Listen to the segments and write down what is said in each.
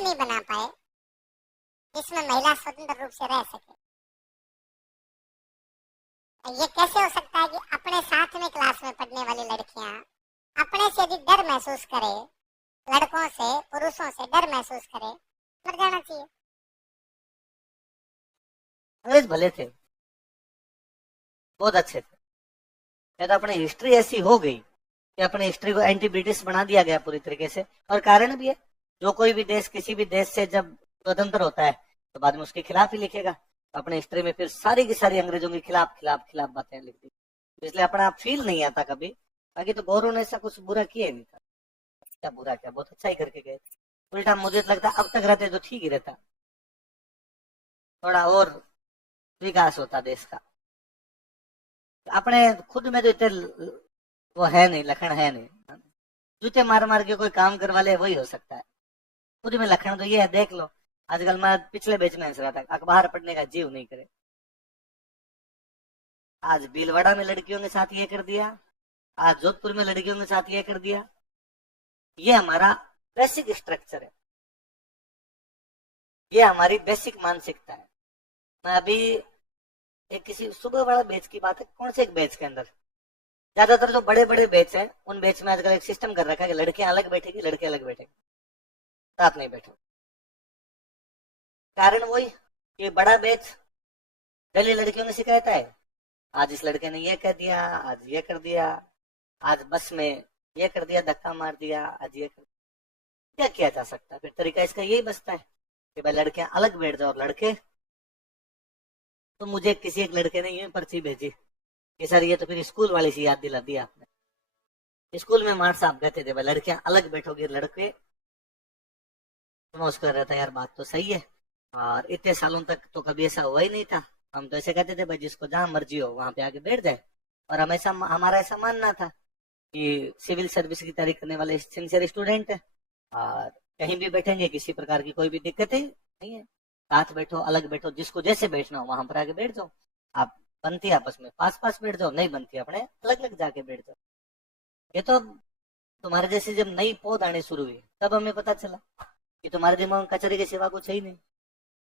भी नहीं बना पाए जिसमें महिला स्वतंत्र रूप से रह सके। ये कैसे हो सकता है कि अपने साथ में क्लास में पढ़ने वाली लड़कियां अपने से यदि डर महसूस करे, लड़कों से पुरुषों से डर महसूस करे, मर जाना चाहिए। अंग्रेज भले थे, बहुत अच्छे थे, या तो अपनी हिस्ट्री ऐसी हो गई कि अपनी हिस्ट्री को एंटी ब्रिटिश बना दिया गया पूरी तरीके से। और कारण भी है, जो कोई भी देश किसी भी देश से जब स्वतंत्र होता है तो बाद में उसके खिलाफ ही लिखेगा। अपने हिस्ट्री में फिर सारी की सारी अंग्रेजों के खिलाफ खिलाफ खिलाफ बातें लिख दी, इसलिए अपना आप फील नहीं आता कभी। बाकी तो गौरव ने ऐसा कुछ बुरा किया ही नहीं था, क्या बुरा क्या, बहुत अच्छा ही करके गए। उल्टा मुझे तो लगता अब तक रहते तो ठीक ही रहता, थोड़ा और विकास होता देश का। अपने खुद में तो इतने वो है नहीं, लखन है नहीं। जूते मार मार के कोई काम करवा ले वही हो सकता है, खुद में लखन तो ये है। देख लो आजकल मैं पिछले बैच में हंस रहा था, अखबार पढ़ने का जीव नहीं करे। आज भीलवाड़ा में लड़कियों के साथ ये कर दिया, आज जोधपुर में लड़कियों के साथ ये कर दिया। ये हमारा बेसिक स्ट्रक्चर है, ये हमारी बेसिक मानसिकता है। मैं अभी एक किसी सुबह वाला बैच की बात है, कौन से एक बैच के अंदर, ज्यादातर जो बड़े बड़े बैच है उन बैच में आजकल एक सिस्टम कर रखा है कि लड़कियां अलग बैठेगी, लड़के अलग बैठेंगे, साथ नहीं बैठो। कारण वही कि बड़ा बैच डेली लड़कियों की शिकायत है, आज इस लड़के ने ये कह दिया, आज ये कर दिया, आज बस में ये कर दिया, धक्का मार दिया, आज ये कर दिया। क्या किया जा सकता है? फिर तरीका इसका यही बचता है कि भाई लड़कियां अलग बैठ जाओ और लड़के। तो मुझे किसी एक लड़के ने यूं पर्ची भेजी कि सर ये तो फिर स्कूल वाली सी याद दिला दी आपने। स्कूल में मार साहब कहते थे भाई लड़कियां अलग बैठोगे, लड़के। तो मैं उसको रहता यार बात तो सही है, और इतने सालों तक तो कभी ऐसा हुआ ही नहीं था। हम तो ऐसे कहते थे भाई जिसको जहां मर्जी हो वहां पे आके बैठ जाए। और हमेशा हमारा ऐसा मानना था कि सिविल सर्विस की तैयारी करने वाले सिंसियर स्टूडेंट है, और कहीं भी बैठेंगे किसी प्रकार की कोई भी दिक्कत ही नहीं है। साथ बैठो, अलग बैठो, जिसको जैसे बैठना हो वहां पर आके बैठ जाओ। आप बनती आपस में पास पास बैठ जाओ, नहीं बनती अपने अलग अलग जाके बैठ जाओ। ये तो तुम्हारे जैसे जब नई पौध आने शुरू हुई तब हमें पता चला कि तुम्हारे दिमाग में कचरे के सिवा कुछ है ही नहीं,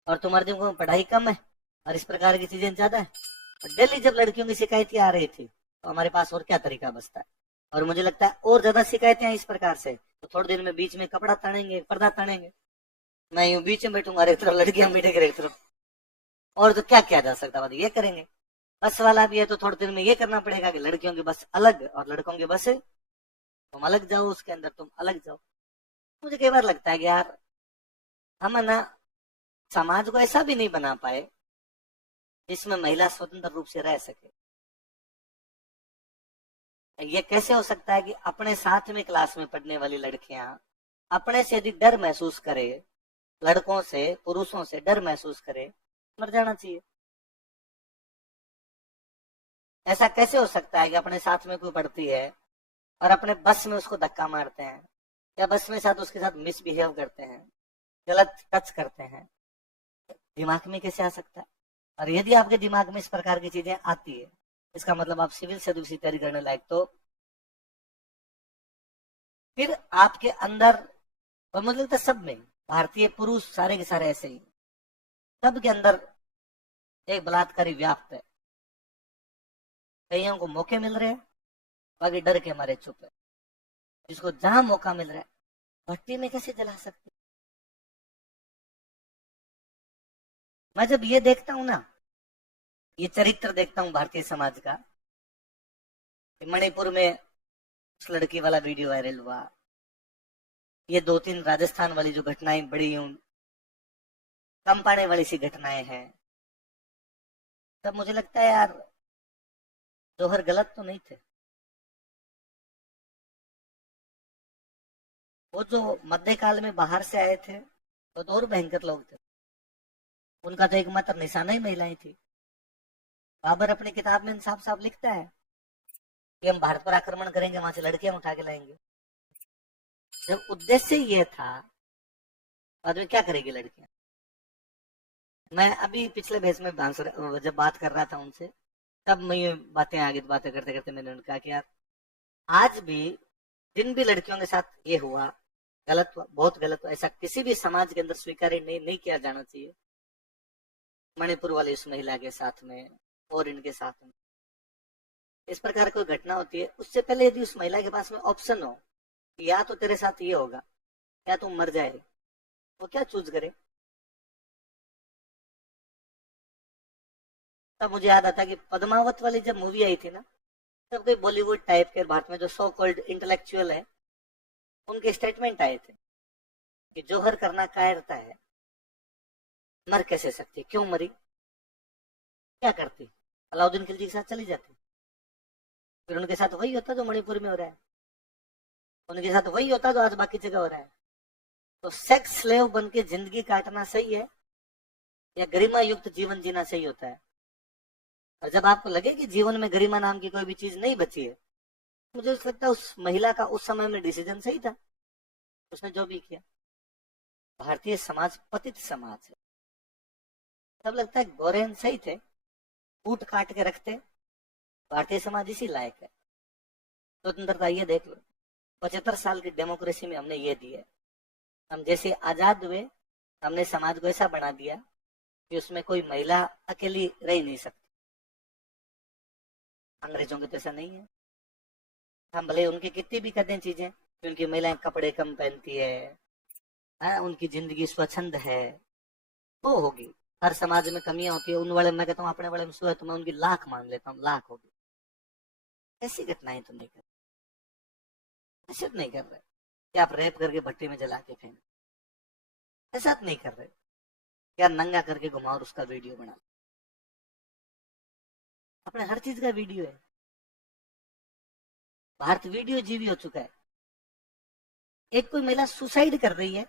और तुम्हारे दिमाग में पढ़ाई कम है और इस प्रकार की चीजें ज्यादा है। डेली जब लड़कियों की शिकायतें आ रही थी तो हमारे पास और क्या तरीका बचता है। और मुझे लगता है और ज्यादा शिकायतें हैं इस प्रकार से तो थोड़ी देर में बीच में कपड़ा तानेंगे, पर्दा तानेंगे, मैं यूं बीच में बैठूंगा, एक तरफ लड़कियां बैठेंगे एक तरफ। और तो क्या किया जा सकता है, ये करेंगे। बस वाला भी है तो थोड़ी देर में ये करना पड़ेगा कि लड़कियों की बस अलग और लड़कों की बस तुम अलग जाओ, उसके अंदर तुम अलग जाओ। मुझे कई बार लगता है कि यार हम ना समाज को ऐसा भी नहीं बना पाए जिसमें महिला स्वतंत्र रूप से रह सके। ये कैसे हो सकता है कि अपने साथ में क्लास में पढ़ने वाली लड़कियां अपने से यदि डर महसूस करे, लड़कों से पुरुषों से डर महसूस करे, मर जाना चाहिए। ऐसा कैसे हो सकता है कि अपने साथ में कोई पढ़ती है और अपने बस में उसको धक्का मारते हैं, या बस में साथ उसके साथ मिसबिहेव करते हैं, गलत टच करते हैं। दिमाग में कैसे आ सकता है? और यदि आपके दिमाग में इस प्रकार की चीजें आती है इसका मतलब आप सिविल सर्विस की तैयारी करने लायक तो फिर आपके अंदर, और मुझे लगता है सब में, भारतीय पुरुष सारे के सारे ऐसे ही, सबके अंदर एक बलात्कारी व्याप्त है। कईयों को मौके मिल रहे हैं, बाकी डर के मारे चुप है। जिसको जहां मौका मिल रहा है भट्टी में कैसे जला सकते। मैं जब ये देखता हूं ना, ये चरित्र देखता हूं भारतीय समाज का, मणिपुर में उस लड़की वाला वीडियो वायरल हुआ, ये 2-3 राजस्थान वाली जो घटनाएं बड़ी कम पाने वाली सी घटनाएं हैं, तब मुझे लगता है यार जौहर गलत तो नहीं थे। वो जो मध्यकाल में बाहर से आए थे वो तो और भयंकर लोग थे, उनका तो एकमात्र निशाना ही महिलाएं थी। बाबर अपनी किताब में साफ साफ लिखता है कि हम भारत पर आक्रमण करेंगे, वहां से लड़कियां उठा के लाएंगे। जब उद्देश्य ये था, बाद में क्या करेगी लड़कियां। मैं अभी पिछले भेज में जब बात कर रहा था उनसे, तब मैं बातें आगे बातें करते करते मैंने उनका कि यार आज भी जिन भी लड़कियों के साथ ये हुआ गलत हुआ, बहुत गलत हुआ। ऐसा किसी भी समाज के अंदर स्वीकार्य नहीं किया जाना चाहिए। मणिपुर वाली उस महिला के साथ में और इनके साथ में इस प्रकार कोई घटना होती है, उससे पहले यदि उस महिला के पास में ऑप्शन हो या तो तेरे साथ ये होगा या तुम मर जाए, वो क्या चूज करे? तब मुझे याद आता कि पद्मावत वाली जब मूवी आई थी ना, तब कोई बॉलीवुड टाइप के भारत में जो सो कॉल्ड इंटेलेक्चुअल है, उनके स्टेटमेंट आए थे कि जोहर करना कायरता है, मर कैसे सकती, क्यों मरी, क्या करती? अलाउद्दीन खिलजी के साथ चली जाती, फिर उनके साथ वही होता जो मणिपुर में हो रहा है, उनके साथ वही होता जो आज बाकी जगह हो रहा है। तो सेक्स स्लेव बन के जिंदगी काटना सही है या गरिमा युक्त जीवन जीना सही होता है? और जब आपको लगे कि जीवन में गरिमा नाम की कोई भी चीज नहीं बची है, मुझे लगता है उस महिला का उस समय में डिसीजन सही था, उसने जो भी किया। भारतीय समाज पतित समाज है। तब लगता है गोरेन सही थे, कूट काट के रखते। भारतीय समाज इसी लायक है। स्वतंत्रता ये देख लो, 75 साल की डेमोक्रेसी में हमने ये दी है। हम जैसे आजाद हुए, हमने समाज को ऐसा बना दिया कि उसमें कोई महिला अकेली रह नहीं सकती। अंग्रेजों के तो ऐसा नहीं है। हम भले उनकी कितनी भी कर दें चीजें, उनकी महिलाएं कपड़े कम पहनती है, उनकी जिंदगी स्वच्छंद है, वो होगी। हर समाज में कमियां होती है, उन वाले मैं कहता हूँ अपने वाले में सो है तो मैं उनकी लाख मान लेता हूँ, लाख होगी। ऐसी घटनाएं तो नहीं कर रहे, निश्चित नहीं कर रहे कि आप रेप करके भट्टी में जला के फेंक, ऐसा नहीं कर रहे क्या नंगा करके घुमाओ और उसका वीडियो बना, अपने हर चीज का वीडियो है। भारत वीडियो जीवी हो चुका है। एक कोई महिला सुसाइड कर रही है,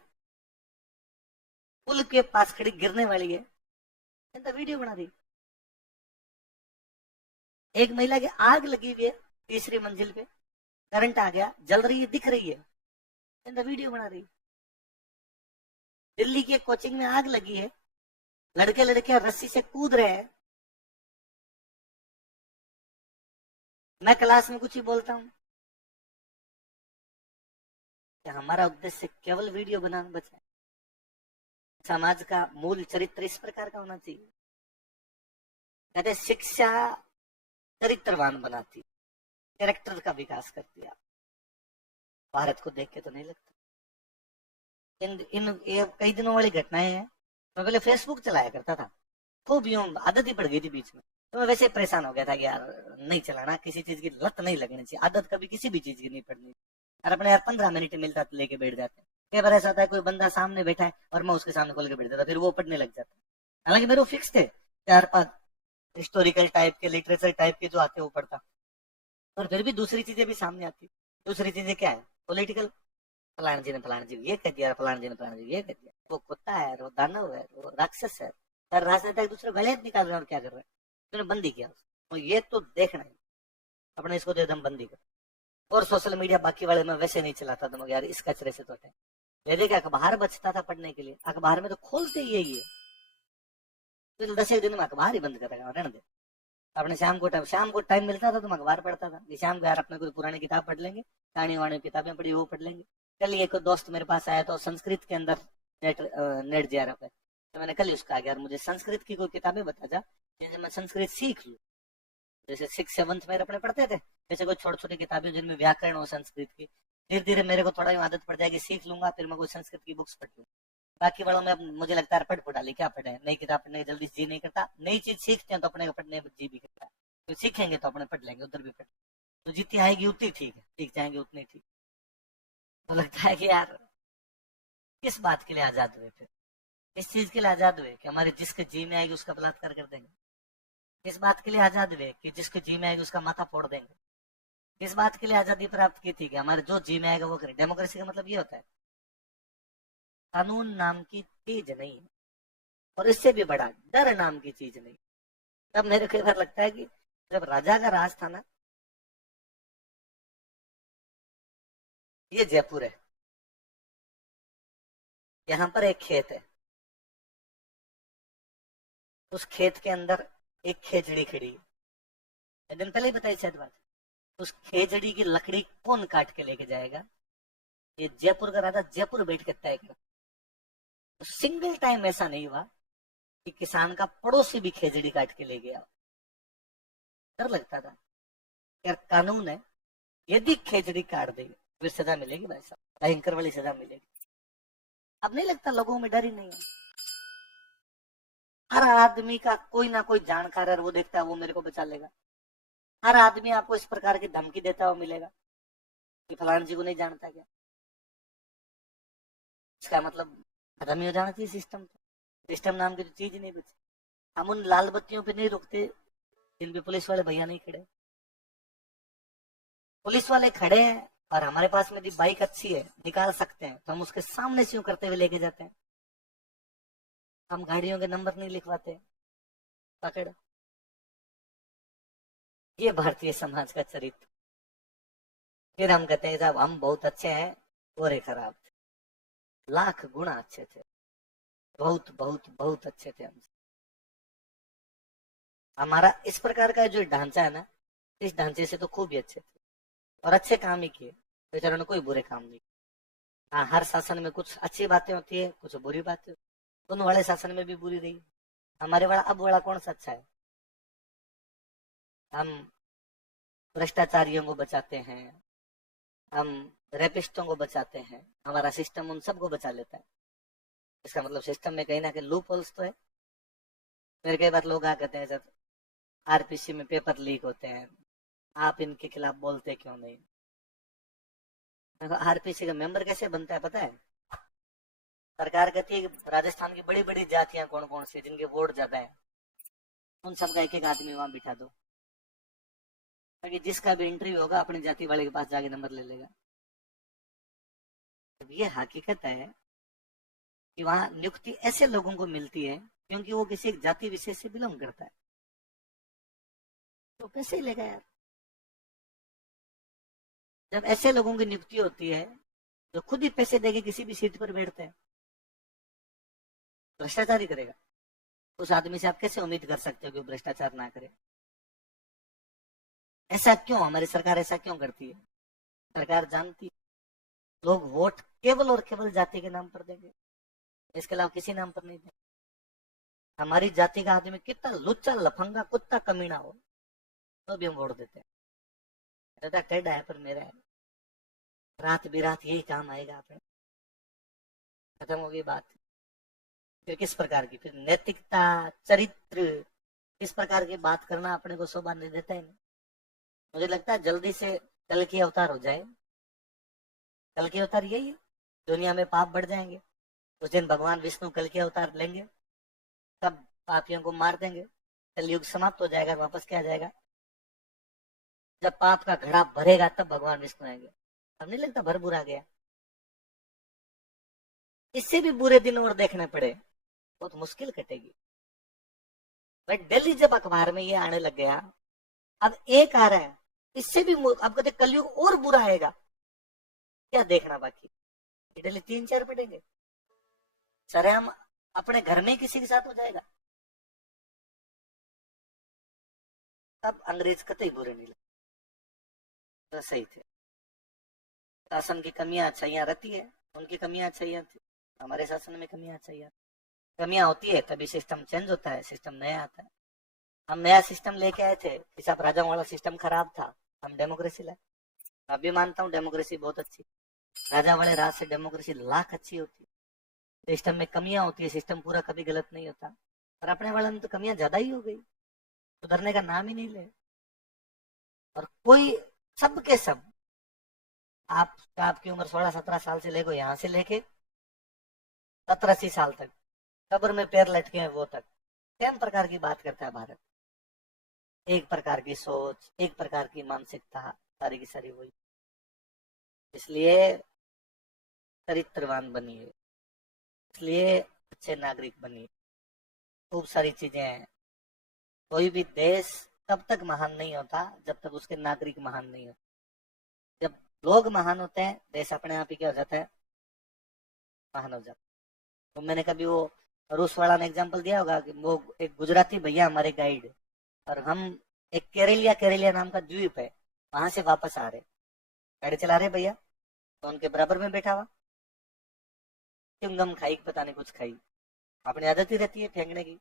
पुल के पास खड़ी गिरने वाली है, वीडियो बना रही। एक महिला की आग लगी हुई है तीसरी मंजिल पे, करंट आ गया, जल रही है, दिख रही है, वीडियो बना रही। दिल्ली की कोचिंग में आग लगी है, लड़के लड़कियां रस्सी से कूद रहे हैं, मैं क्लास में कुछ ही बोलता हूं। क्या हमारा उद्देश्य केवल वीडियो बनाना बचा है? समाज का मूल चरित्र इस प्रकार का होना चाहिए। कहते शिक्षा चरित्रवान बनाती, कैरेक्टर का विकास करती है। भारत को देख के तो नहीं लगता। ये कई दिनों वाली घटनाएं हैं। मैं पहले फेसबुक चलाया करता था, खूब यूं आदत ही पड़ गई थी बीच में, तो मैं वैसे परेशान हो गया था कि यार नहीं चलाना, किसी चीज की लत नहीं लगनी चाहिए, आदत कभी किसी भी चीज की नहीं पड़नी। और अपने यार 15 मिनट मिलता तो लेके बैठ जाते। कई बार ऐसा होता है कोई बंदा सामने बैठा है और मैं उसके सामने खोल के बैठ जाता, फिर वो पढ़ने लग जाता। हालांकि मेरे फिक्स थे 4-5 हिस्टोरिकल टाइप के, लिटरेचर टाइप के जो आते वो पढ़ता, और फिर भी दूसरी चीजें भी सामने आती। दूसरी चीजें क्या है? पॉलिटिकल, फलाना जी ने फलाना जी ये कह दिया, फलाना जी ने फलाना जी ये कह दिया, वो कुत्ता है, वो दानव है, वो राक्षस है, हर राजनेता एक दूसरे गले निकाल रहे हैं और क्या कर रहे हैं, तूने बंदी किया। तो ये तो देखना है, अपने इसको तो एकदम बंदी कर। और सोशल मीडिया बाकी वाले में वैसे नहीं चलाता था, मगर यार इस कचरे से तो है। पहले क्या अखबार बचता था पढ़ने के लिए, अखबार में तो खोलते ही यही है, तो 10 दिन में अखबार ही बंद करेगा, रहने दे। अपने शाम को टाइम मिलता था तो अखबार पढ़ता था, शाम को यार अपने कोई पुरानी किताब पढ़ लेंगे, कहानी वाणी किताबें पढ़ी वो पढ़ लेंगे। कल एक दोस्त मेरे पास आया तो संस्कृत के अंदर नेट JRF है, तो मैंने कल उसका यार मुझे संस्कृत की कोई किताबें बता जा जिनसे मैं संस्कृत सीख लूँ। जैसे 6-7 में अपने पढ़ते थे, जैसे कोई छोटी छोटी किताबें जिनमें व्याकरण हो संस्कृत की, धीरे धीरे मेरे को थोड़ा आदत पड़ जाएगी, सीख लूंगा, फिर मैं कोई संस्कृत की बुक्स पढ़ लूँ। बाकी वालों में मुझे लगता है पढ़ डाली, क्या पढ़े, नई किताब पढ़ने जल्दी जी नहीं करता, नई चीज सीखते हैं तो अपने पढ़ने जी भी करता है, तो सीखेंगे तो अपने पढ़ लेंगे, उधर भी पढ़, तो जितनी आएगी उतनी ठीक है, सीख जाएंगे उतनी ठीक। तो लगता है कि यार किस बात के लिए आजाद हुए, फिर इस चीज के लिए आजाद हुए कि हमारे जिसके जी में आएगी उसका बलात्कार कर देंगे? किस बात के लिए आजाद हुए कि जिसके जी में आएगी उसका माथा फोड़ देंगे? किस बात के लिए आजादी प्राप्त की थी कि हमारे जो जी में आएगा वो करें? डेमोक्रेसी का मतलब ये होता है, कानून नाम की चीज नहीं है, और इससे भी बड़ा डर नाम की चीज नहीं। तब मेरे को बार लगता है कि जब राजा का राज था ना, ये जयपुर है, यहाँ पर एक खेत है, उस खेत के अंदर एक खेजड़ी खड़ी है। दिन पहले ही बताई शायद बात, उस खेजड़ी की लकड़ी कौन काट के लेके जाएगा ये जयपुर का राजा जयपुर बैठ के तय कर। तो सिंगल टाइम ऐसा नहीं हुआ कि किसान का पड़ोसी भी खेजड़ी काट के ले गया। डर लगता था यार, कानून है, यदि खेजड़ी काट देगी फिर सजा मिलेगी भाई साहब, भयंकर वाली सजा मिलेगी। अब नहीं लगता, लोगों में डर ही नहीं है। हर आदमी का कोई ना कोई जानकार है, वो देखता है वो मेरे को बचा लेगा। हर आदमी आपको इस प्रकार की धमकी देता हुआ मिलेगा कि फलान जी को नहीं जानता क्या। इसका मतलब खत्म ही हो जाना चाहिए सिस्टम। सिस्टम नाम की तो चीज ही नहीं बची। हम उन लाल बत्तियों पे नहीं रुकते जिन पे पुलिस वाले भैया नहीं खड़े। पुलिस वाले खड़े हैं और हमारे पास में बाइक अच्छी है, निकाल सकते हैं, तो हम उसके सामने से यूं करते हुए लेके जाते हैं। हम गाड़ियों के नंबर नहीं लिखवाते, पकड़। ये भारतीय समाज का चरित्र। फिर हम कहते हैं साहब हम बहुत अच्छे हैं, और खराब थे, लाख गुना अच्छे थे, बहुत बहुत बहुत अच्छे थे हमसे। हमारा इस प्रकार का जो ढांचा है ना, इस ढांचे से तो खूब ही अच्छे थे और अच्छे काम ही किए, बेचारों ने कोई बुरे काम नहीं। हाँ, हर शासन में कुछ अच्छी बातें होती है, कुछ बुरी बातें। उन वाले शासन में भी बुरी रही। हमारे वाला अब वाला कौन सा अच्छा है? हम भ्रष्टाचारियों को बचाते हैं, हम रेपिस्टों को बचाते हैं, हमारा सिस्टम उन सबको बचा लेता है। इसका मतलब सिस्टम में कहीं ना कहीं लूप होल्स तो है। फिर कई बार लोग आ कहते हैं सर आरपीसी में पेपर लीक होते हैं, आप इनके खिलाफ बोलते क्यों नहीं? आरपीसी का मेंबर कैसे बनता है पता है? सरकार कहती है कि राजस्थान की बड़ी बड़ी जातियां कौन कौन सी जिनके वोट ज्यादा है, उन सबका एक एक आदमी वहां बिठा दो, ताकि जिसका भी इंटरव्यू होगा अपनी जाति वाले के पास जाके नंबर ले लेगा। ये हकीकत है कि वहां नियुक्ति ऐसे लोगों को मिलती है क्योंकि वो किसी एक जाति विशेष से बिलोंग करता है, तो पैसे ही लेगा यार। जब ऐसे लोगों की नियुक्ति होती है जो खुद ही पैसे देके किसी भी सीट पर बैठते हैं, भ्रष्टाचार ही करेगा। उस आदमी से आप कैसे उम्मीद कर सकते हो कि वो भ्रष्टाचार ना करे? ऐसा क्यों? हमारी सरकार ऐसा क्यों करती है? सरकार जानती है लोग वोट केवल और केवल जाति के नाम पर देंगे, इसके अलावा किसी नाम पर नहीं देंगे। हमारी जाति का आदमी कितना लुच्चा लफंगा कुत्ता कमीना हो तो भी हम वोट देते हैं। दादा टेढ़ा है पर मेरा है, रात बिरात यही काम आएगा। आपने खत्म हो गई बात। फिर किस प्रकार की फिर नैतिकता चरित्र, इस प्रकार की बात करना अपने को शोभा नहीं देता है। मुझे लगता है जल्दी से कल की अवतार हो जाए। कल के अवतार यही है, दुनिया में पाप बढ़ जाएंगे। उस दिन भगवान विष्णु कल के अवतार लेंगे, तब पापियों को मार देंगे, कलयुग समाप्त हो जाएगा, वापस क्या जाएगा? जब पाप का घड़ा भरेगा तब भगवान विष्णु आएंगे। अब नहीं लगता भर बुरा गया? इससे भी बुरे दिन और देखने पड़े बहुत मुश्किल कटेगी भाई। दिल्ली जब अखबार में ये आने लग गया, अब एक आ रहा है, इससे भी अब कहते कलयुग और बुरा आएगा, क्या देखना बाकी? दिल्ली 3-4 पड़ेंगे, सरेआम अपने घर में किसी के साथ हो जाएगा। तब अंग्रेज कतई बुरे नहीं लगे, तो सही थे। शासन की कमियां अच्छाइयां रहती है, उनकी कमियां अच्छाइयां थी, हमारे शासन में कमियां अच्छाइयां। कमियां होती है तभी सिस्टम चेंज होता है, सिस्टम नया आता है। हम नया सिस्टम लेके आए थे, कि सब राजाओं वाला सिस्टम खराब था, हम डेमोक्रेसी लाए। अभी मानता हूँ डेमोक्रेसी बहुत अच्छी, राजा वाले राज से डेमोक्रेसी लाख अच्छी होती है। सिस्टम में कमियां होती है, सिस्टम पूरा कभी गलत नहीं होता, पर अपने वाले में तो कमियां ज्यादा ही हो गई, सुधरने का नाम ही नहीं ले। और कोई सब के सब आपकी उम्र 16-17 साल से लेकर यहाँ से लेके 70-80 साल तक कब्र में पैर लटके हैं वो तक सेम प्रकार की बात करता है भारत। एक प्रकार की सोच, एक प्रकार की मानसिकता, सारी की सारी वही। इसलिए चरित्रवान बनिए, इसलिए अच्छे नागरिक बनिए। खूब सारी चीजें हैं। कोई भी देश तब तक महान नहीं होता जब तक उसके नागरिक महान नहीं होते। जब लोग महान होते हैं देश अपने आप ही क्या हो जाता है? महान हो जाता है। तो मैंने कभी वो रूस वाला ने एग्जाम्पल दिया होगा कि वो एक गुजराती भैया हमारे गाइड, और हम एक केरेलिया नाम का द्वीप है, वहां से वापस आ रहे, गाड़ी चला रहे भैया, तो उनके बराबर में बैठा हुआ, च्युइंगम खाई, पता नहीं कुछ खाई, अपनी आदत ही रहती है फेंकने की,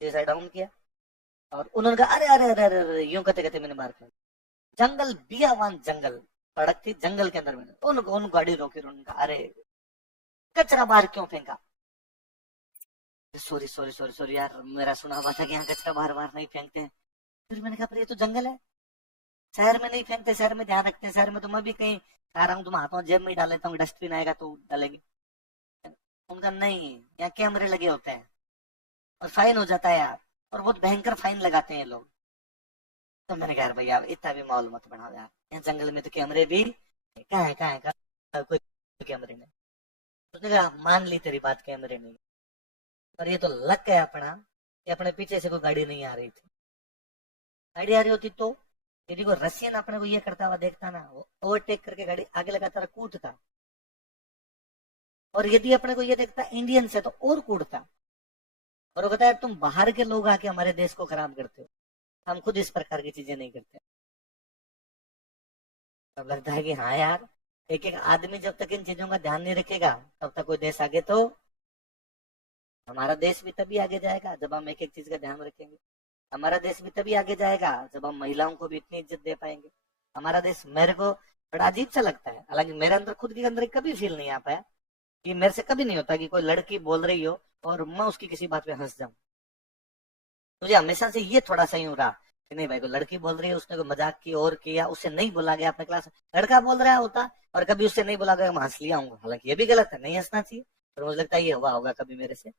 जैसा डाउन किया और उन्होंने कहा अरे अरे अरे अरे, अरे यूं कहते कहते मैंने मार खाया। जंगल बियावान जंगल, सड़क थी जंगल के अंदर, मैंने उन गाड़ी रोकी, उन्होंने कहा अरे कचरा बाहर क्यों फेंका। सॉरी सॉरी सॉरी सॉरी यार, मेरा सुना हुआ था कि यहाँ कचरा बाहर बाहर नहीं फेंकते हैं। फिर मैंने कहा पर ये तो जंगल है, शहर में नहीं फेंकते, शहर में ध्यान रखते हैं, शहर में तो मैं भी कहीं खा रहा हूँ तुम हाथों जेब में डाल लेता हूँ, डस्टबिन आएगा तो डालेंगे। उनका नहीं, यहाँ कैमरे लगे होते हैं और फाइन हो जाता है यार, और बहुत भयंकर फाइन लगाते हैं ये लोग। तो मैंने कहा भैया इतना भी माहौल मत बनाओ यार, यहाँ जंगल में तो कैमरे भी कहाँ है, कहाँ है, कहाँ कोई कैमरे नहीं। उसने कहा मान ली तेरी बात, कैमरे नहीं, पर ये तो लक है अपना कि अपने पीछे से कोई गाड़ी नहीं आ रही थी। गाड़ी आ रही होती तो यदि कोई रशियन अपने को ये करता हुआ देखता ना, वो ओवरटेक करके गाड़ी आगे लगाता और कूदता, और यदि अपने को ये देखता इंडियन से तो और कूदता, और वो कहता है तुम बाहर के लोग आके हमारे देश को खराब करते हो, हम खुद इस प्रकार की चीजें नहीं करते। तब लगता है कि हाँ यार, एक एक आदमी जब तक इन चीजों का ध्यान नहीं रखेगा तब तक कोई देश आगे, तो हमारा देश भी तभी आगे जाएगा जब हम एक एक चीज का ध्यान रखेंगे। हमारा देश भी तभी आगे जाएगा जब हम महिलाओं को भी इतनी इज्जत दे पाएंगे। हमारा देश, मेरे को बड़ा अजीब सा लगता है, हालांकि मेरे अंदर खुद के अंदर कभी फील नहीं आ पाया कि मेरे से कभी नहीं होता कि कोई लड़की बोल रही हो और मैं उसकी किसी बात पे हंस जाऊं। मुझे हमेशा से ये थोड़ा सा यूं रहा कि नहीं भाई, कोई लड़की बोल रही है, उसने कोई मजाक की और किया, उससे नहीं बोला गया अपने क्लास में, लड़का बोल रहा होता और कभी उससे नहीं बोला गया, मैं हंस लिया हूँ, हालांकि ये भी गलत है, नहीं हंसना चाहिए, पर मुझे लगता है ये हुआ होगा कभी मेरे से।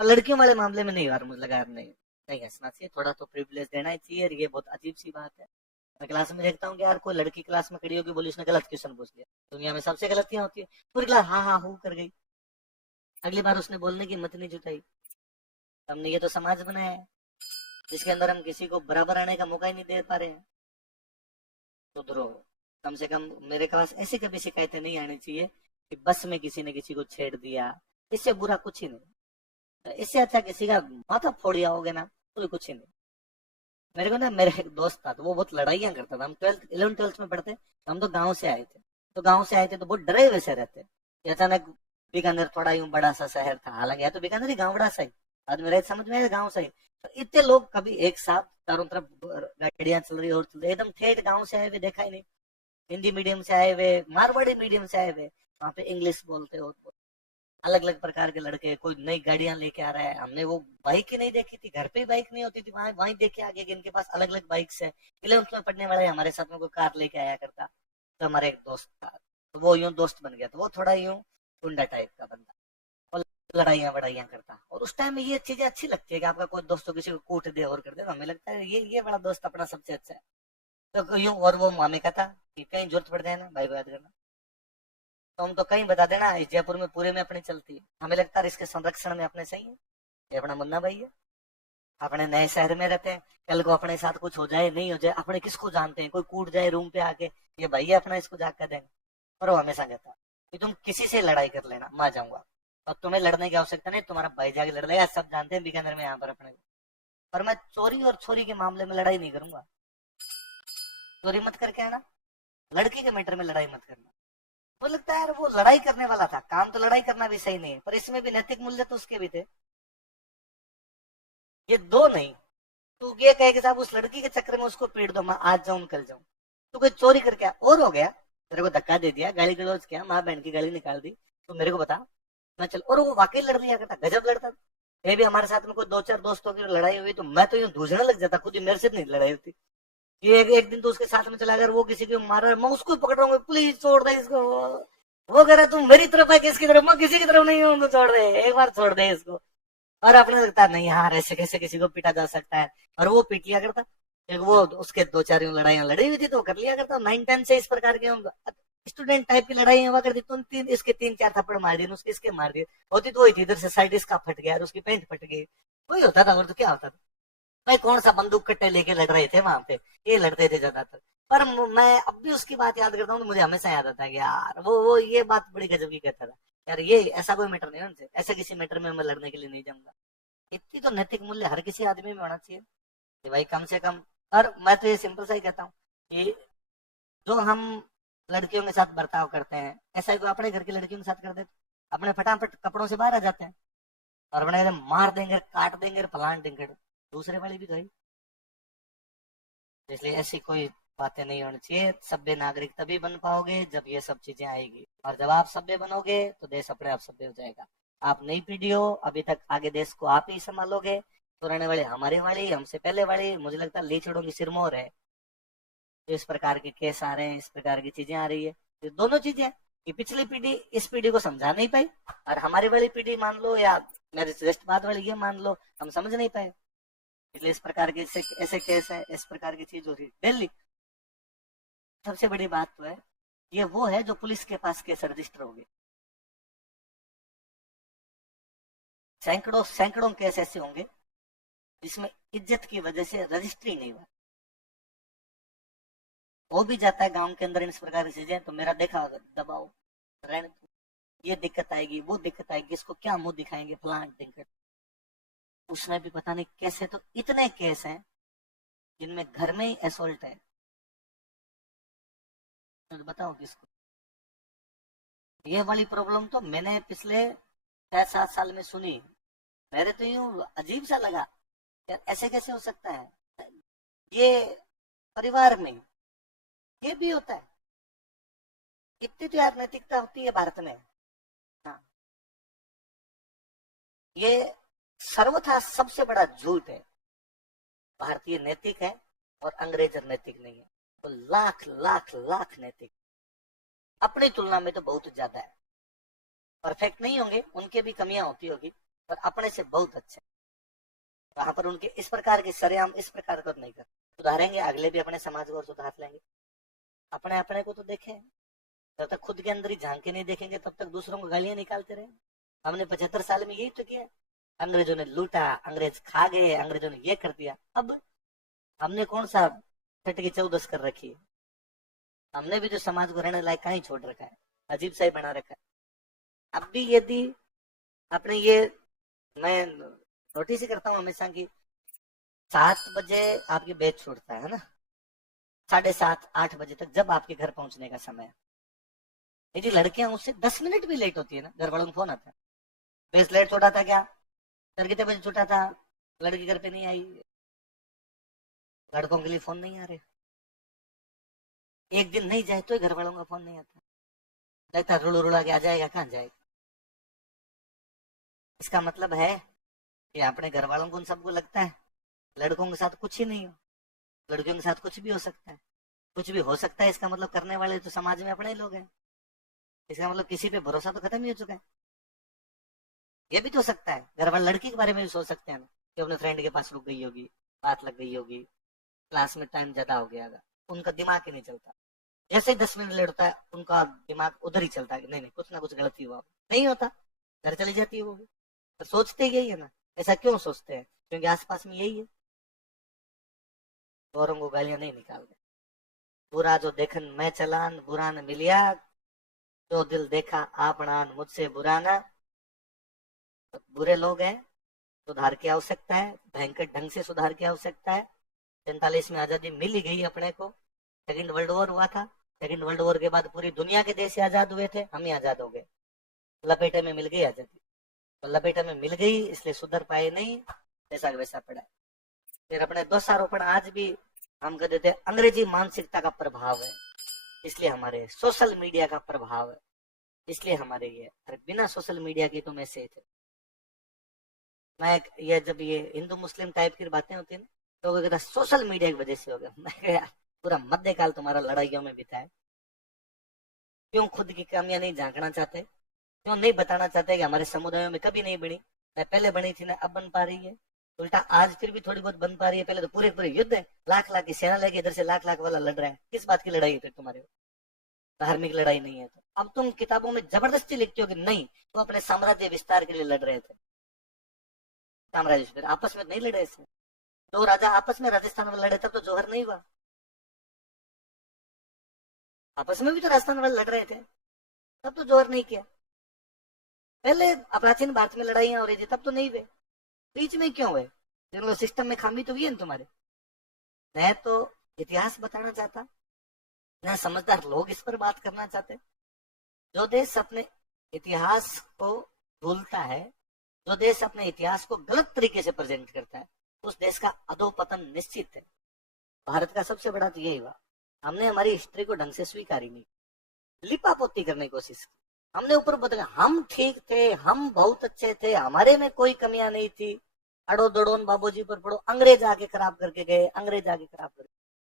पर लड़कियों वाले मामले में नहीं यार, मुझे लगा यार नहीं, नहीं हंसना चाहिए, थोड़ा तो प्रिविलेज देना ही चाहिए, ये बहुत अजीब सी बात है। मैं क्लास में देखता हूँ कि यार कोई लड़की क्लास में खड़ी होगी, बोली उसने गलत क्वेश्चन पूछ लिया, दुनिया में सबसे गलतियां होती है, पूरी क्लास हाँ हाँ हूँ कर गई, अगली बार उसने बोलने की हिम्मत नहीं जुटाई। हमने ये तो समाज बनाया है जिसके अंदर हम किसी को बराबर आने का मौका ही नहीं दे पा रहे हैं। सुधरो, कम से कम मेरे पास ऐसी कभी शिकायतें नहीं आनी चाहिए कि बस में किसी ने किसी को छेड़ दिया, इससे बुरा कुछ ही नहीं, इससे अच्छा किसी का माथा फोड़ दिया होगा ना, तो कुछ ही नहीं। मेरे को ना, मेरा एक दोस्त था तो वो बहुत लड़ाइयाँ करता था, हम 11th 12th में पढ़ते, हम तो गाँव से आए थे, तो बहुत डरे हुए से रहते। अचानक बीकानेर थोड़ा यूं बड़ा सा शहर था, हालांकि है तो बीकानेर ही गाँव बड़ा सा ही, आज मेरे समझ में आया गाँव सही, तो इतने लोग कभी एक साथ चारों तरफ गाड़ियां चल रही और चल रही, एकदम ठेठ गाँव से आए हुए देखा ही नहीं, हिंदी मीडियम से आए हुए, मारवाड़ी मीडियम से आए हुए, वहाँ पे इंग्लिश बोलते हो, अलग अलग प्रकार के लड़के, कोई नई गाड़ियां लेके आ रहा है, हमने वो बाइक ही नहीं देखी थी, घर पे ही बाइक नहीं होती थी, वहां वहीं देखे आगे इनके पास अलग अलग बाइक्स है। 11th में पढ़ने वाला है, हमारे साथ में कोई कार लेके आया करता, तो हमारे एक दोस्त था, तो वो यूं दोस्त बन गया, तो वो थोड़ा यूं गुंडा टाइप का बंदा, और लड़ाइयाँ बड़ाइयाँ करता, और उस टाइम में ये चीजें अच्छी लगती है कि आपका कोई दोस्त किसी को कूट दे और कर दे, हमें लगता है ये बड़ा दोस्त अपना सबसे अच्छा है। तो यूं, और वो मामे का था कि कहीं जरूरत पड़ जाए ना भाई को याद करना, तो हम तो कहीं बता देना, इस जयपुर में पूरे में अपनी चलती है, हमें लगता है इसके संरक्षण में अपने सही है, ये अपना मुन्ना भाई है, अपने नए शहर में रहते हैं, कल को अपने साथ कुछ हो जाए नहीं हो जाए, अपने किसको जानते हैं, कोई कूट जाए रूम पे आके, ये भाई है अपना, इसको जाग कर देंगे। और वो हमेशा कहता कि तुम किसी से लड़ाई कर लेना, मैं जाऊंगा, और तुम्हें लड़ने की आवश्यकता नहीं, तुम्हारा भाई जाके लड़ लेगा, सब जानते हैं बीकानेर में यहाँ पर अपने को, पर मैं चोरी और छोरी के मामले में लड़ाई नहीं करूंगा। चोरी मत करके आना, लड़की के मैटर में लड़ाई मत करना। वो लगता है यार वो लड़ाई करने वाला था, काम तो लड़ाई करना भी सही नहीं है, पर इसमें भी नैतिक मूल्य तो उसके भी थे, ये दो नहीं। तू ये कहे कि साहब उस लड़की के चक्कर में उसको पीट दो, मैं आज जाऊं कल जाऊं, तू कोई चोरी करके और हो गया, तेरे को धक्का दे दिया, गाली गलौज किया, माँ बहन की गाली निकाल दी, तो मेरे को बता, मैं चल, और वो वाकई लड़ लिया करता, गजब लड़ता। ये भी हमारे साथ में कोई 2-4 दोस्तों की लड़ाई हुई तो मैं तो यूं दूसरे लग जाता, खुद ही मेरे से नहीं लड़ाई होती। ये एक दिन तो उसके साथ में चला, अगर वो किसी को मार रहा है मैं उसको पकड़ रहा हूँ, प्लीज छोड़ दे इसको, वो कह रहा तुम मेरी तरफ है किसकी तरफ, मैं किसी की तरफ नहीं हूँ, तो छोड़ दे, एक बार छोड़ दे इसको। और अपने लगता नहीं यार ऐसे कैसे किसी को पीटा जा सकता है, और वो पीट लिया करता। एक वो उसके 2-4 लड़ाइयां लड़ी हुई थी तो कर लिया करता, 9-10 से इस प्रकार के स्टूडेंट टाइप की लड़ाई हुआ करती, तुम इसके 3-4 थप्पड़ मार दिए, उसके इसके मार दिए, होती तो वही थी, इधर से साइड इसका फट गया और उसकी पैंट फट गई, वही होता था, और तो क्या होता था भाई, कौन सा बंदूक कट्टे लेके लड़ रहे थे वहां पे, ये लड़ते थे ज्यादातर। पर मैं अब भी उसकी बात याद करता हूँ तो मुझे हमेशा याद आता है कि यार वो ये बात बड़ी गजब की कहता था, यार ये ऐसा कोई मैटर नहीं है उनसे, ऐसे किसी मैटर में मैं लड़ने के लिए नहीं जाऊंगा। इतनी तो नैतिक मूल्य हर किसी आदमी में होना चाहिए कि भाई कम से कम, और मैं तो ये सिंपल सा ही कहता हूँ कि जो हम लड़कियों के साथ बर्ताव करते हैं, ऐसा ही कोई अपने घर की लड़कियों के साथ कर देते, अपने फटाफट कपड़ों से बाहर आ जाते हैं और अपने एकदम मार देंगे, काट देंगे, फलान देंगे, दूसरे वाली भी गई। इसलिए ऐसी कोई बातें नहीं होनी चाहिए। सभ्य नागरिक तभी बन पाओगे जब ये सब चीजें आएगी, और जब आप सभ्य बनोगे तो देश अपने आप सभ्य हो जाएगा। आप नई पीढ़ी हो, अभी तक आगे देश को आप ही संभालोगे, पुराने वाले हमारे वाले, हमसे पहले वाले, मुझे लगता है लीचड़ों की सिरमौर है। तो इस प्रकार के केस आ रहे हैं, इस प्रकार की चीजें आ रही है, तो दोनों चीजें कि पिछली पीढ़ी इस पीढ़ी को समझा नहीं पाई, और हमारी वाली पीढ़ी मान लो या मेरे श्रेष्ठ बाद वाली ये मान लो, हम समझ नहीं पाए। इसलिए इस प्रकार के ऐसे केस है, इस प्रकार की चीज हो रही है दिल्ली। सबसे बड़ी बात तो है, ये वो है जो पुलिस के पास केस रजिस्टर हो गए। सैकड़ों सैकड़ों केस ऐसे होंगे जिसमें इज्जत की वजह से रजिस्ट्री नहीं हुआ। हो भी जाता है गांव के अंदर इस प्रकार की चीजें, तो मेरा देखा होगा, दबाओ रहने दो, ये दिक्कत आएगी, वो दिक्कत आएगी, इसको क्या मुंह दिखाएंगे, प्लांट दिक्कत। उसमें भी पता नहीं कैसे तो इतने केस हैं जिनमें घर में ही असोल्ट है, तो बताओ किसको। ये वाली प्रॉब्लम तो मैंने पिछले 6-7 साल में सुनी, मेरे तो यूं अजीब सा लगा यार, ऐसे कैसे हो सकता है। ये परिवार में ये भी होता है, इतनी तो यार नैतिकता होती है भारत में। हाँ, ये सर्वथा सबसे बड़ा झूठ है। भारतीय नैतिक है और अंग्रेज नैतिक नहीं है, तो लाख लाख लाख नैतिक, अपनी तुलना में तो बहुत ज्यादा है। परफेक्ट नहीं होंगे, उनके भी कमियां होती होगी, पर अपने से बहुत अच्छे। वहां पर उनके इस प्रकार के सरेआम इस प्रकार का नहीं कर सुधारेंगे, अगले भी अपने समाज को सुधार लेंगे। अपने अपने को तो देखें, जब तक खुद के अंदर ही झांक के नहीं देखेंगे तब तक दूसरों को गालियां निकालते रहे। हमने 75 साल में यही तो किया, अंग्रेजों ने लूटा, अंग्रेज खा गए, अंग्रेजों ने ये कर दिया। अब हमने कौन सा छटकी चौदस कर रखी है, हमने भी जो समाज को रहने लायक कहीं छोड़ रखा है, अजीब सा ही बना रखा है। अब भी यदि अपने ये, मैं नोटिस ही करता हूँ हमेशा की 7 बजे आपकी बैच छूटता है ना, 7:30-8 बजे तक जब आपके घर पहुंचने का समय, यदि लड़कियां उससे 10 मिनट भी लेट होती है ना, घर वालों को फोन आता है, बेस लेट छोड़ा था क्या, सर कितने बजे छूटा था, लड़की घर पे नहीं आई। लड़कों के लिए फोन नहीं आ रहे, एक दिन नहीं जाए तो घर वालों का फोन नहीं आता, लगता रुड़ रुड़ा के आ जाएगा, कहां जाएगा। इसका मतलब है कि अपने घर वालों को उन सबको लगता है लड़कों के साथ कुछ ही नहीं हो, लड़कियों के साथ कुछ भी हो सकता है, कुछ भी हो सकता है। इसका मतलब करने वाले तो समाज में अपने लोग हैं, इसका मतलब किसी पे भरोसा तो खत्म ही हो चुका है। ये भी तो हो सकता है, घर वाले लड़की के बारे में भी सोच सकते हैं ना, कि अपने फ्रेंड के पास रुक गई होगी, बात लग गई होगी, क्लास में टाइम ज्यादा हो गया, उनका दिमाग ही नहीं चलता। जैसे ही 10 मिनट लेट होता है उनका दिमाग उधर ही चलता है कि नहीं नहीं कुछ ना कुछ गलती हुआ, नहीं होता, घर चली जाती है वो भी। तो सोचते यही है ना, ऐसा क्यों सोचते हैं, क्योंकि आसपास में यही है। औरों को गालियां नहीं निकालते, बुरा जो देखन मैं चलान, बुरा न मिलिया, जो दिल देखा आपनान, मुझसे बुरा ना। तो बुरे लोग हैं, सुधार की आवश्यकता है, भयंकर ढंग से सुधार की आवश्यकता है। 47 में आजादी मिल ही गई अपने को, सेकंड वर्ल्ड वॉर हुआ था, सेकंड वर्ल्ड वॉर के बाद पूरी दुनिया के देश आजाद हुए थे, हम ही आजाद हो गए, लपेटे में मिल गई आजादी, तो लपेटे में मिल गई इसलिए सुधर पाए नहीं, जैसा वैसा पड़ा। फिर अपने दोषारोपण आज भी हम कर देते, अंग्रेजी मानसिकता का प्रभाव है, इसलिए हमारे सोशल मीडिया का प्रभाव है, इसलिए हमारे ये, अरे बिना सोशल मीडिया की तो मैं से थे। मैं ये जब ये हिंदू मुस्लिम टाइप की बातें होती है ना, तो कहता सोशल मीडिया की वजह से हो गया। मैं यार पूरा मध्यकाल तुम्हारा लड़ाइयों में बिता है, क्यों खुद की कमियां नहीं झांकना चाहते, क्यों नहीं बताना चाहते कि हमारे समुदायों में कभी नहीं बनी, मैं पहले बनी थी ना अब बन पा रही है, उल्टा आज फिर भी थोड़ी बहुत बन पा रही है, पहले तो पूरे पूरे युद्ध है, लाख लाख की सेना लेके इधर से लाख लाख वाला लड़ रहा है, किस बात की लड़ाई है फिर तुम्हारे, धार्मिक लड़ाई नहीं है। तो अब तुम किताबों में जबरदस्ती लिखते हो कि नहीं वो अपने साम्राज्य विस्तार के लिए लड़ रहे थे, साम्राज्य फिर आपस में नहीं लड़े इसमें, दो राजा आपस में राजस्थान में लड़े तब तो जौहर नहीं हुआ, आपस में भी तो राजस्थान वाले लड़ रहे थे, तब तो जौहर नहीं किया। पहले प्राचीन भारत में लड़ाइयां हो रही थी तब तो नहीं हुए, बीच में क्यों हुए, जिनको सिस्टम में खामी तो हुई है ना तुम्हारे। मैं तो इतिहास बताना चाहता, ना समझदार लोग इस पर बात करना चाहते। जो देश अपने इतिहास को भूलता है, जो देश अपने इतिहास को गलत तरीके से प्रेजेंट करता है, उस देश का अधोपतन निश्चित है। भारत का सबसे बड़ा तो यही हुआ, हमने हमारी हिस्ट्री को ढंग से स्वीकार ही नहीं, लिपापोती करने की कोशिश की। हमने ऊपर बदला, हम ठीक थे, हम बहुत अच्छे थे, हमारे में कोई कमियां नहीं थी, अड़ो दड़ोन बाबूजी पर पड़ो, अंग्रेज आके खराब करके गए, अंग्रेज आके खराब करके,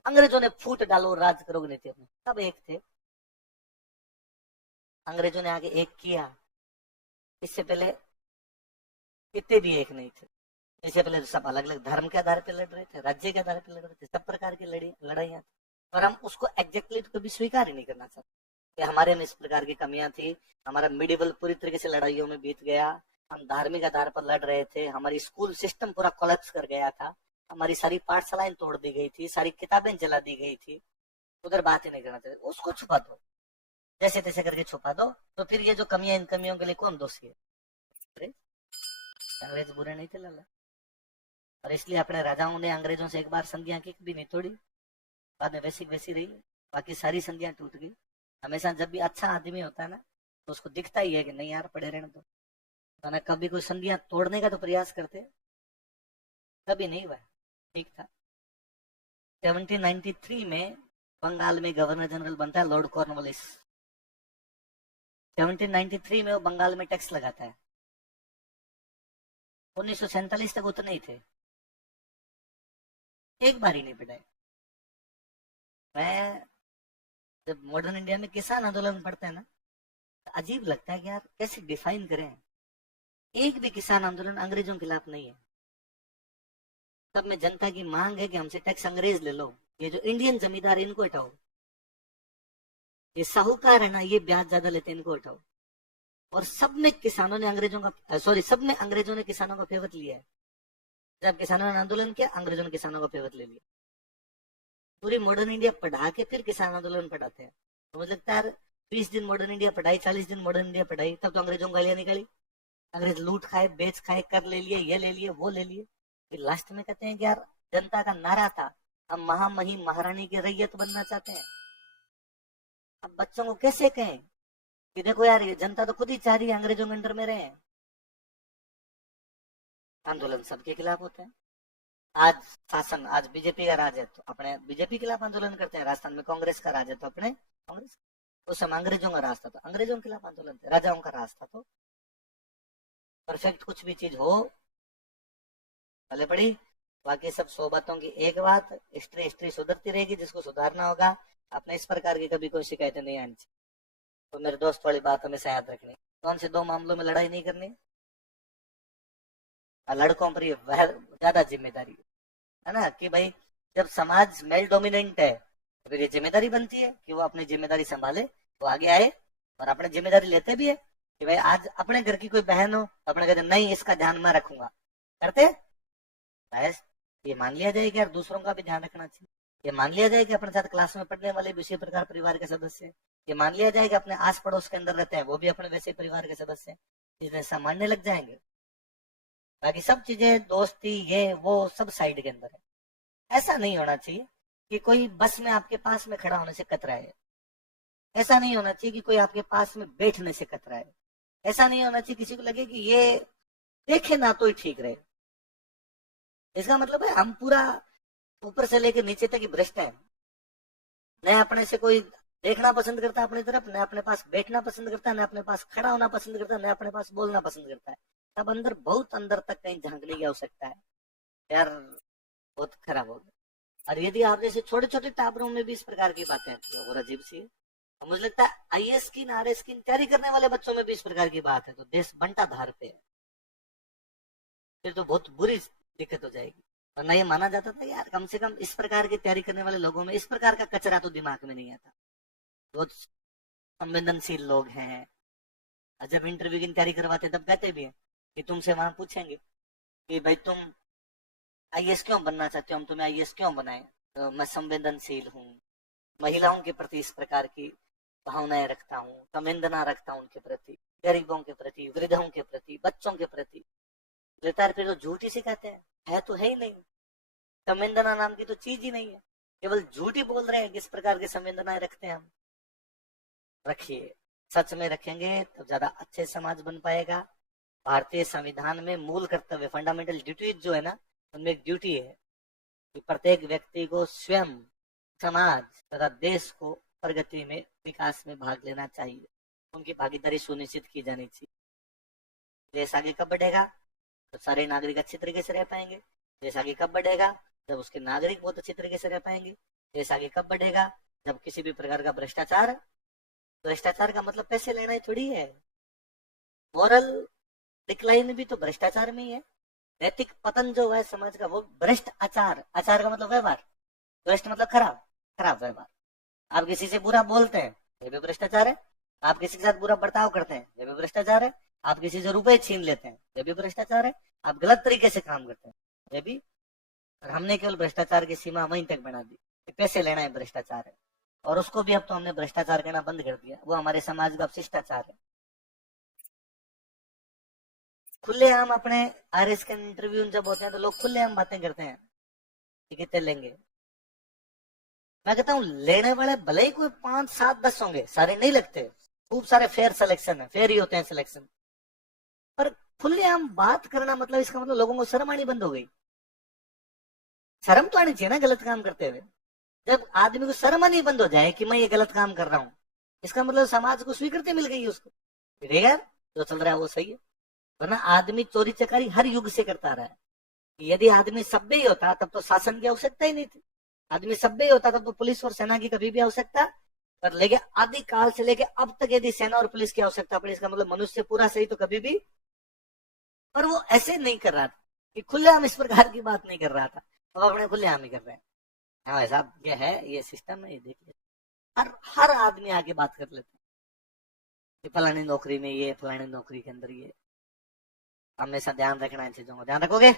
अंग्रेजों ने फूट डालो राज करोगे नहीं थे, अपने सब एक थे। अंग्रेजों ने आगे एक किया, इससे पहले कितने भी एक नहीं थे। इससे पहले तो सब अलग अलग धर्म के आधार पर लड़ रहे थे, राज्य के आधार पर लड़ रहे थे, सब प्रकार की लड़ाइयां थी, और हम उसको एग्जैक्टली तो कभी स्वीकार ही नहीं करना चाहते कि हमारे में इस प्रकार की कमियां थी। हमारा मिडिवल पूरी तरीके से लड़ाइयों में बीत गया, हम धार्मिक आधार पर लड़ रहे थे, हमारी स्कूल सिस्टम पूरा कोलैप्स कर गया था, हमारी सारी पाठशालाएं तोड़ दी गई थी, सारी किताबें जला दी गई थी। उधर बात ही नहीं करना चाहिए, उसको छुपा दो, जैसे तैसे करके छुपा दो, तो फिर ये जो कमियां, इन कमियों के लिए कौन दोषी है? अंग्रेज बुरे नहीं थे लाला, और इसलिए अपने राजाओं ने अंग्रेजों से एक बार संधियां की भी नहीं तोड़ी, बाद में वैसी वैसी रही, बाकी सारी संधियां टूट गई। हमेशा जब भी अच्छा आदमी होता है ना, तो उसको दिखता ही है कि नहीं यार पड़े रहने दो, तो ना कभी कोई संधियां तोड़ने का तो प्रयास करते, कभी नहीं हुआ, ठीक था। 1793 में बंगाल में गवर्नर जनरल बनता है लॉर्ड कॉर्नवालिस। 1793 में वो बंगाल में टैक्स लगाता है, 1947 तक उतने ही थे, एक बार ही नहीं पिटाए। मैं जब मॉडर्न इंडिया में किसान आंदोलन पढ़ते हैं ना, तो अजीब लगता है कि यार कैसे डिफाइन करें। एक भी किसान आंदोलन अंग्रेजों के खिलाफ नहीं है, तब में जनता की मांग है कि हमसे टैक्स अंग्रेज ले लो, ये जो इंडियन जमींदार इनको हटाओ, ये साहूकार है ना ये ब्याज ज्यादा लेते हैं इनको हटाओ। और सब में किसानों ने अंग्रेजों का सब में अंग्रेजों ने किसानों का फेवत लिया है। जब किसानों ने आंदोलन किया, अंग्रेजों ने किसानों का फेवत ले लिया। पूरी मॉडर्न इंडिया पढ़ा के फिर किसान आंदोलन पढ़ाते हैं, तो मुझे लगता है 20 दिन मॉडर्न इंडिया पढ़ाई, 40 दिन मॉडर्न इंडिया पढ़ाई, तब तो अंग्रेजों को गालियां निकाली, अंग्रेज लूट खाए, बेच खाए, कर ले लिए, ये ले लिए, वो ले लिए। फिर लास्ट में कहते हैं कि यार जनता का नारा था हम महामहिम महारानी की रैयत बनना चाहते हैं। अब बच्चों को कैसे कहें कि देखो यार ये जनता तो खुद ही चाह रही है अंग्रेजों के अंडर में रहे। आंदोलन सबके खिलाफ होते हैं। आज शासन, आज बीजेपी का राज है तो अपने बीजेपी के खिलाफ आंदोलन करते हैं, राजस्थान में कांग्रेस का राज है तो अपने कांग्रेस। उस समय अंग्रेजों का राज था तो अंग्रेजों के खिलाफ आंदोलन थे, राजाओं का राज था। तो परफेक्ट कुछ भी चीज हो भले पड़ी, बाकी सब 100 बातों की एक बात, हिस्ट्री सुधरती रहेगी, जिसको सुधारना होगा। अपने इस प्रकार की कभी कोई शिकायतें नहीं आनी चाहिए। तो मेरे दोस्त वाली बात हमेशा याद रखनी, कौन से 2 मामलों में लड़ाई नहीं करनी, लड़कों पर ज्यादा जिम्मेदारी है ना, कि भाई जब समाज मेल डोमिनेंट है तो फिर ये जिम्मेदारी बनती है कि वो अपनी जिम्मेदारी संभाले, वो आगे आए और अपनी जिम्मेदारी लेते भी है कि भाई आज अपने घर की कोई बहन हो तो अपने कहते नहीं इसका ध्यान मैं रखूंगा, करते बस। ये मान लिया जाए कि यार दूसरों का भी ध्यान रखना चाहिए, ये मान लिया जाए कि अपने साथ क्लास में पढ़ने वाले भी उसी प्रकार परिवार के सदस्य, ये मान लिया जाए कि अपने आस पड़ोस के अंदर रहते हैं वो भी अपने वैसे परिवार के सदस्य, चीजें ऐसा मानने लग जाएंगे, बाकी सब चीजें दोस्ती ये वो सब साइड के अंदर है। ऐसा नहीं होना चाहिए कि कोई बस में आपके पास में खड़ा होने से कतरा है, ऐसा नहीं होना चाहिए कि कोई आपके पास में बैठने से कतरा है, ऐसा नहीं होना चाहिए किसी को लगे कि ये देखे ना तो ही ठीक रहे। इसका मतलब है हम पूरा ऊपर से लेकर नीचे तक ही भ्रष्ट है, न अपने से कोई देखना पसंद करता है अपनी तरफ, न अपने पास बैठना पसंद करता है, न अपने पास खड़ा होना पसंद करता है, न अपने पास बोलना पसंद करता है। तब अंदर बहुत अंदर तक कहीं झांकने की आवश्यकता है, यार बहुत खराब होगा। और यदि आप जैसे छोटे छोटे टाबरों में भी इस प्रकार की बातें आती है और अजीब सी है, तो मुझे लगता है आईएएस की आरएस की तैयारी करने वाले बच्चों में भी इस प्रकार की बात है तो देश बंटा धार पे है, फिर तो बहुत बुरी दिक्कत हो जाएगी। वरना ये माना जाता था यार कम से कम इस प्रकार की तैयारी करने वाले लोगों में इस प्रकार का कचरा तो दिमाग में नहीं आता, बहुत संवेदनशील लोग हैं। जब इंटरव्यू की तैयारी करवाते तब कहते भी है कि तुमसे वहां पूछेंगे कि भाई तुम आईएएस क्यों बनना चाहते हो, हम तुम्हें आईएएस क्यों बनाए। तो मैं संवेदनशील हूँ, महिलाओं के प्रति इस प्रकार की भावनाएं रखता हूँ, संवेदना रखता हूँ उनके प्रति, गरीबों के प्रति, वृद्धों के प्रति, बच्चों के प्रति। लेता फिर तो झूठ ही सिखाते हैं, है तो है ही नहीं, संवेदना नाम की तो चीज ही नहीं है। केवल झूठ ही बोल रहे हैं, किस प्रकार की संवेदनाएं रखते हैं हम? रखिए, सच में रखेंगे तो ज्यादा अच्छे समाज बन पाएगा। भारतीय संविधान में मूल कर्तव्य, फंडामेंटल ड्यूटी जो है ना, उनमें एक ड्यूटी है कि प्रत्येक व्यक्ति को स्वयं, समाज तथा देश को प्रगति में, विकास में भाग लेना चाहिए, उनकी भागीदारी सुनिश्चित की जानी चाहिए। देश आगे कब बढ़ेगा? तो सारे नागरिक अच्छी तरीके से रह पाएंगे। देश आगे कब बढ़ेगा? जब उसके नागरिक बहुत अच्छी तरीके से रह पाएंगे। देश आगे कब बढ़ेगा? जब किसी भी प्रकार का भ्रष्टाचार का मतलब पैसे लेना ही थोड़ी है। मोरल डिक्लाइन भी तो भ्रष्टाचार में ही है। नैतिक पतन जो है समाज का, वो भ्रष्ट आचार, आचार का मतलब व्यवहार, भ्रष्ट मतलब खराब, खराब व्यवहार। आप किसी से बुरा बोलते हैं, ये भी भ्रष्टाचार है। आप किसी के साथ बुरा बर्ताव करते हैं, ये भी भ्रष्टाचार है। आप किसी से रुपए छीन लेते हैं, ये भी भ्रष्टाचार है। आप गलत तरीके से काम करते हैं, ये भी। और हमने केवल भ्रष्टाचार की सीमा वहीं तक बना दी, पैसे लेना है भ्रष्टाचार है, और उसको भी अब तो हमने भ्रष्टाचार कहना बंद कर दिया, वो हमारे समाज का शिष्टाचार है। खुलेआम अपने आरएस के इंटरव्यू जब होते हैं तो लोग खुलेआम बातें करते हैं कि कितने लेंगे। मैं कहता हूँ लेने वाले भले ही कोई 5, 7, 10 होंगे, सारे नहीं लगते, खूब सारे फेयर सिलेक्शन है, फेयर ही होते हैं सिलेक्शन, पर खुलेआम बात करना मतलब इसका मतलब लोगों को शर्म आनी बंद हो गई। शर्म तो आनी चाहिए ना गलत काम करते हुए। जब आदमी को शर्म आनी बंद हो जाए कि मैं ये गलत काम कर रहा हूँ, इसका मतलब समाज को स्वीकृति मिल गई उसको, यार जो चल रहा है वो सही है। वरना आदमी चोरी चकारी हर युग से करता रहा है। यदि आदमी सभ्य ही होता तब तो शासन की आवश्यकता ही नहीं थी। आदमी सभ्य ही होता तब तो पुलिस और सेना की कभी भी आवश्यकता, पर लेके आदि काल से लेके अब तक यदि सेना और पुलिस की आवश्यकता पड़ी, इसका मतलब मनुष्य पूरा सही तो कभी भी। पर वो ऐसे नहीं कर रहा था कि खुलेआम इस प्रकार की बात नहीं कर रहा था, अब अपने खुलेआम ही कर रहे हैं। हाँ भाई साहब, ये है, ये सिस्टम है, ये देखिए हर आदमी आके बात कर लेता है, फलानी नौकरी में ये, फलानी नौकरी के अंदर ये। हमेशा ध्यान रखना है, इन चीजों को ध्यान रखोगे।